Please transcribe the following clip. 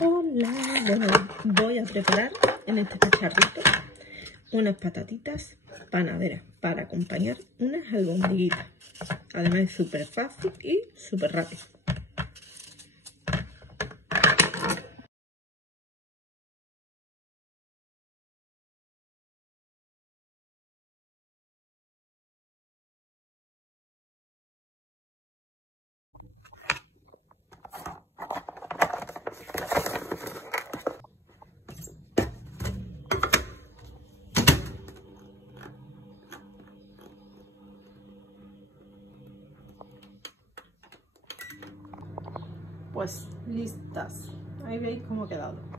Hola, bueno, voy a preparar en este cacharrito unas patatitas panaderas para acompañar unas albondiguitas. Además es súper fácil y súper rápido. Pues listas. Ahí veis cómo ha quedado.